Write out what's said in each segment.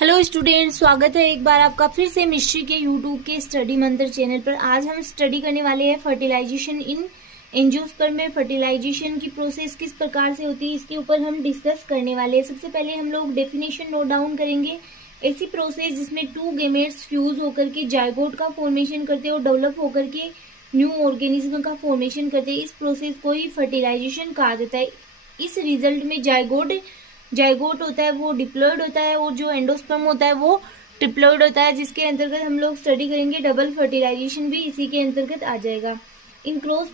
Hello student, स्वागत है एक बार आपका फिर से मिस्ट्री के यूट्यूब के स्टडी मंत्र चैनल पर। आज हम स्टडी करने वाले हैं फर्टिलाइजेशन इन एंजियोस्पर्म में फर्टिलाइजेशन की प्रोसेस किस प्रकार से होती है, इसके ऊपर हम डिस्कस करने वाले हैं। सबसे पहले हम लोग डेफिनेशन नोट डाउन करेंगे। ऐसी प्रोसेस जिसमें टू गेमेट्स फ्यूज होकर के जायगोट का फॉर्मेशन करते हैं और डेवलप होकर के न्यू ऑर्गेनिज्म का फॉर्मेशन करते हैं, इस प्रोसेस को ही फर्टिलाइजेशन कहा जाता है। इस रिजल्ट में जाइगोट होता है वो डिप्लॉयड होता है और जो एंडोस्पर्म होता है वो ट्रिप्लॉयड होता है, जिसके अंतर्गत हम लोग स्टडी करेंगे डबल फर्टिलाइजेशन भी इसी के अंतर्गत आ जाएगा। इन क्रॉस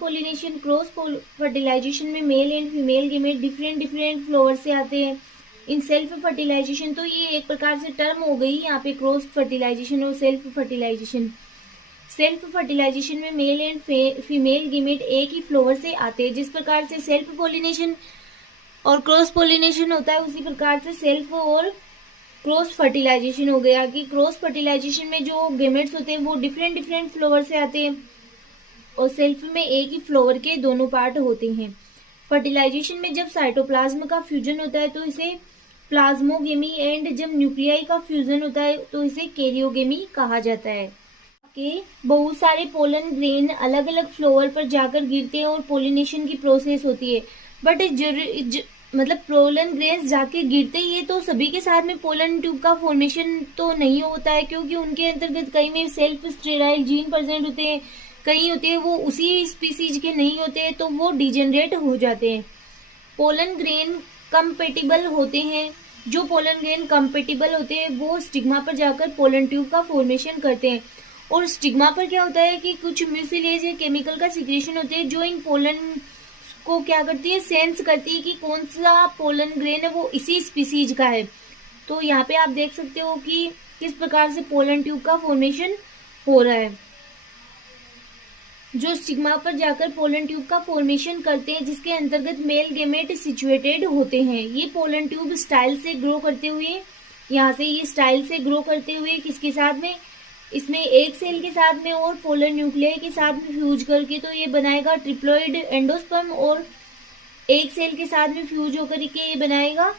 फर्टिलाइजेशन में male and female gamete different flower से आते हैं। इन सेल्फ फर्टिलाइजेशन, तो ये एक प्रकार से टर्म हो गई यहाँ पे, क्रॉस फर्टिलाइजेशन और सेल्फ फर्टिलाइजेशन। सेल्फ फर्टिलाइजेशन में मेल एंड फीमेल गेमेट एक ही फ्लावर से आते हैं। जिस प्रकार से सेल्फ पोलिनेशन और क्रॉस पोलिनेशन होता है उसी प्रकार से सेल्फ और क्रॉस फर्टिलाइजेशन हो गया कि क्रॉस फर्टिलाइजेशन में जो गेमेट्स होते हैं वो डिफरेंट फ्लावर से आते हैं और सेल्फ में एक ही फ्लावर के दोनों पार्ट होते हैं। फर्टिलाइजेशन में जब साइटोप्लाज्म का फ्यूजन होता है तो इसे प्लाज्मोगेमी एंड जब न्यूक्लियाई का फ्यूजन होता है तो इसे कैरियोगेमी कहा जाता है। बहुत सारे पोलन ग्रेन अलग अलग फ्लावर पर जाकर गिरते हैं और पोलिनेशन की प्रोसेस होती है। बट मतलब पोलन ग्रेन्स जाके गिरते ही तो सभी के साथ में पोलन ट्यूब का फॉर्मेशन तो नहीं होता है, क्योंकि उनके अंतर्गत कई में सेल्फ स्टेराइल जीन प्रेजेंट होते हैं, कई होते हैं वो उसी स्पीसीज के नहीं होते हैं तो वो डिजेनरेट हो जाते हैं। पोलन ग्रेन कंपेटिबल होते हैं। जो पोलन ग्रेन कंपेटिबल होते हैं वो स्टिग्मा पर जाकर पोलन ट्यूब का फॉर्मेशन करते हैं। और स्टिग्मा पर क्या होता है कि कुछ म्यूसिलेज या केमिकल का सिक्रेशन होते हैं जो इन पोलन को क्या करती है, सेंस करती है कि कौन सा पोलन ग्रेन है वो इसी स्पीसीज का है। तो यहाँ पे आप देख सकते हो कि किस प्रकार से पोलन ट्यूब का फॉर्मेशन हो रहा है। जो स्टिग्मा पर जाकर पोलन ट्यूब का फॉर्मेशन करते हैं जिसके अंतर्गत मेल गेमेट सिचुएटेड होते हैं। ये पोलन ट्यूब स्टाइल से ग्रो करते हुए, यहाँ से ये स्टाइल से ग्रो करते हुए किसके साथ में, इसमें एक सेल के साथ में और पोलर न्यूक्लियाई के साथ में फ्यूज करके तो ये बनाएगा ट्रिप्लॉइड एंडोस्पर्म, और एक सेल के साथ में फ्यूज होकर के ये बनाएगा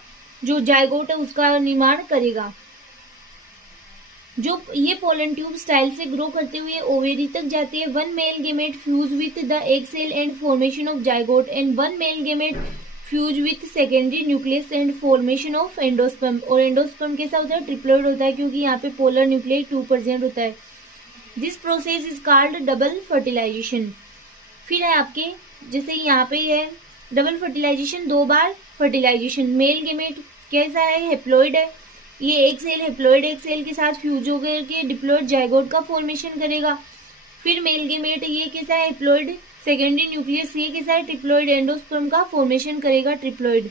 जो जायगोट है उसका निर्माण करेगा। जो ये पोलन ट्यूब स्टाइल से ग्रो करते हुए ओवेरी तक जाती है। One male gamete fuse with the egg cell and formation of zygote and one male gamete fuse with secondary nucleus and formation of endosperm. और एंडोस्पर्म कैसा होता है, ट्रिप्लॉइड होता है, क्योंकि यहाँ पे पोलर न्यूक्लियाई 2% होता है। This process is called double fertilization. फिर है आपके जैसे यहाँ पे है डबल फर्टिलाइजेशन, 2 बार फर्टिलाइजेशन। मेल गेमेट कैसा है, हेप्लॉइड है, ये एक सेल हेप्लॉइड एक सेल के साथ फ्यूज होकर के डिप्लॉइड जायगोट का फॉर्मेशन करेगा। फिर मेल गेमेट ये कैसा है, हेप्लॉइड, सेकेंडरी न्यूक्लियस ये के साथ ट्रिप्लॉइड एंडोस्पर्म का फॉर्मेशन करेगा, triploid.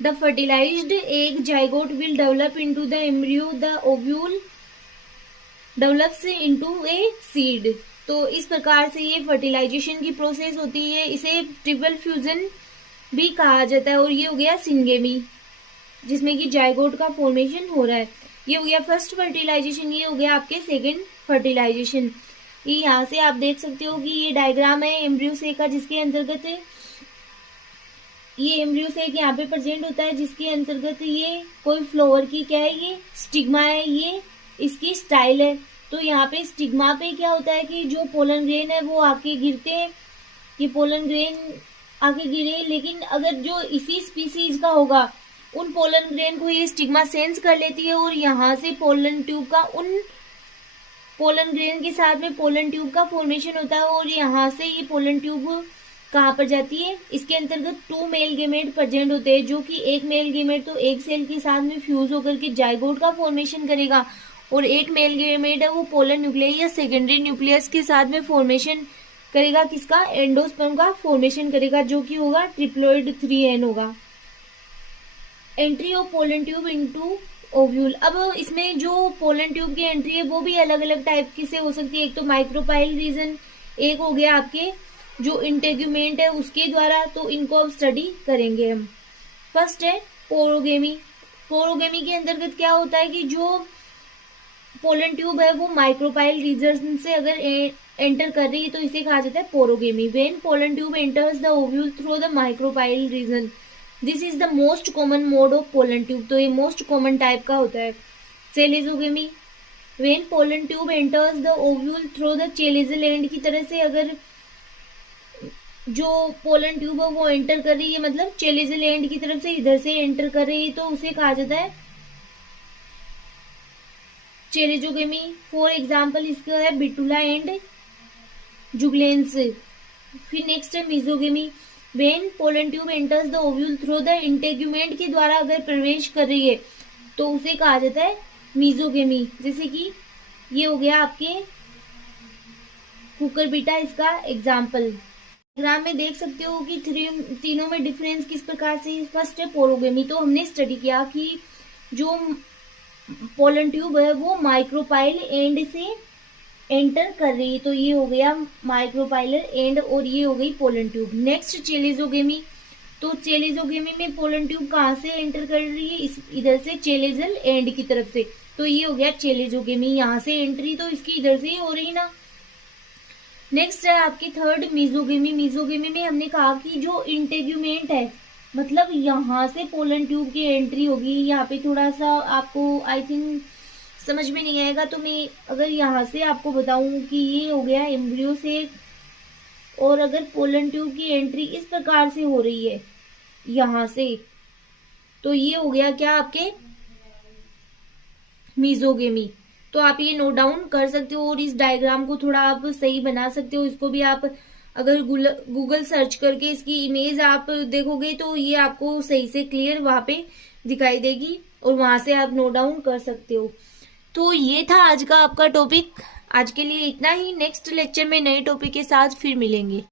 The fertilized egg zygote will develop into the embryo, the ovule develops into a seed. तो इस प्रकार से ये फर्टिलाइजेशन की प्रोसेस होती है, इसे ट्रिपल फ्यूजन भी कहा जाता है। और ये हो गया सिंगेमी जिसमें कि जाइगोट का फॉर्मेशन हो रहा है। ये हो गया फर्स्ट फर्टिलाइजेशन, ये हो गया आपके सेकेंड फर्टिलाइजेशन। ये यहाँ से आप देख सकते हो कि ये डायग्राम है एम्ब्रियो सेक का, जिसके अंतर्गत ये एम्ब्रियो सेक यहाँ पे प्रेजेंट होता है, जिसके अंतर्गत ये कोई फ्लावर की क्या है, ये स्टिग्मा है, ये इसकी स्टाइल है। तो यहाँ पे स्टिग्मा पे क्या होता है कि जो पोलन ग्रेन है वो आके गिरते हैं, ये पोलन ग्रेन आके गिरे, लेकिन अगर जो इसी स्पीसीज का होगा उन पोलन ग्रेन को ये स्टिग्मा सेंस कर लेती है और यहाँ से पोलन ट्यूब का उन पोलन ग्रेन के साथ में पोलन ट्यूब का फॉर्मेशन होता है। और यहाँ से ये पोलन ट्यूब कहाँ पर जाती है, इसके अंतर्गत 2 मेल गेमेट प्रेजेंट होते हैं, जो कि एक मेल गेमेट तो एक सेल के साथ में फ्यूज होकर के जाइगोट का फॉर्मेशन करेगा और एक मेल गेमेट है वो पोलन न्यूक्लियाई या सेकेंडरी न्यूक्लियस के साथ में फॉर्मेशन करेगा, किसका, एंडोस्पर्म का फॉर्मेशन करेगा, जो कि होगा ट्रिप्लॉइड 3N होगा। Entry of pollen tube into ovule. अब इसमें जो पोलन ट्यूब की एंट्री है वो भी अलग अलग टाइप की से हो सकती है। एक तो माइक्रोपाइल रीजन, एक हो गया आपके जो इंटेग्यूमेंट है उसके द्वारा, तो इनको अब स्टडी करेंगे हम। फर्स्ट है पोरोगेमी। पोरोगेमी के अंतर्गत क्या होता है कि जो पोलन ट्यूब है वो माइक्रोपाइल रीजन से अगर एंटर कर रही है तो इसे कहा जाता है porogamy. When pollen tube enters the ovule through the micropyle region, this is the most common mode of pollen tube, तो ये मोस्ट कॉमन टाइप का होता है। Chalazogamy, when pollen tube enters the ovule through the chalazal end, की तरह से अगर जो पोलन ट्यूब है वो एंटर कर रही है, मतलब चेलिजल एंड की तरफ से इधर से एंटर कर रही है, तो उसे कहा जाता है चेलिजोगेमी। फॉर एग्जाम्पल इसका है बिटुला एंड जुगलेंस। फिर नेक्स्ट है mesogamy, when pollen tube enters the ovule through the integument के द्वारा अगर प्रवेश कर रही है तो उसे कहा जाता है मीजोगेमी। जैसे कि ये हो गया आपके कुकुरबिटा इसका एग्जाम्पल। डायग्राम में देख सकते हो कि तीनों में डिफरेंस किस प्रकार से। फर्स्ट है पोरोगेमी, तो हमने स्टडी किया कि जो पोलन ट्यूब है वो माइक्रोपाइल एंड से एंटर कर रही है, तो ये हो गया माइक्रोपाइलर एंड और ये हो गई पोलन ट्यूब। नेक्स्ट चेलिजोगेमी, तो चेलिजोगेमी में पोलन ट्यूब कहाँ से एंटर कर रही है, इधर से चेलिजल एंड की तरफ से, तो ये हो गया चेलिजोगेमी। यहाँ से एंट्री तो इसकी इधर से ही हो रही ना। नेक्स्ट है आपकी थर्ड मीजोगेमी। मीजोगेमी में हमने कहा कि जो इंटेग्यूमेंट है, मतलब यहाँ से पोलन ट्यूब की एंट्री होगी। यहाँ पे थोड़ा सा आपको आई थिंक समझ में नहीं आएगा, तो मैं अगर यहाँ से आपको बताऊं कि ये हो गया एम्ब्रियो से, और अगर पोलन ट्यूब की एंट्री इस प्रकार से हो रही है यहाँ से, तो ये हो गया क्या आपके मीजोगेमी। तो आप ये नोट डाउन कर सकते हो और इस डायग्राम को थोड़ा आप सही बना सकते हो। इसको भी आप अगर गूगल सर्च करके इसकी इमेज आप देखोगे तो ये आपको सही से क्लियर वहां पे दिखाई देगी और वहां से आप नोट डाउन कर सकते हो। तो ये था आज का आपका टॉपिक। आज के लिए इतना ही। नेक्स्ट लेक्चर में नए टॉपिक के साथ फिर मिलेंगे।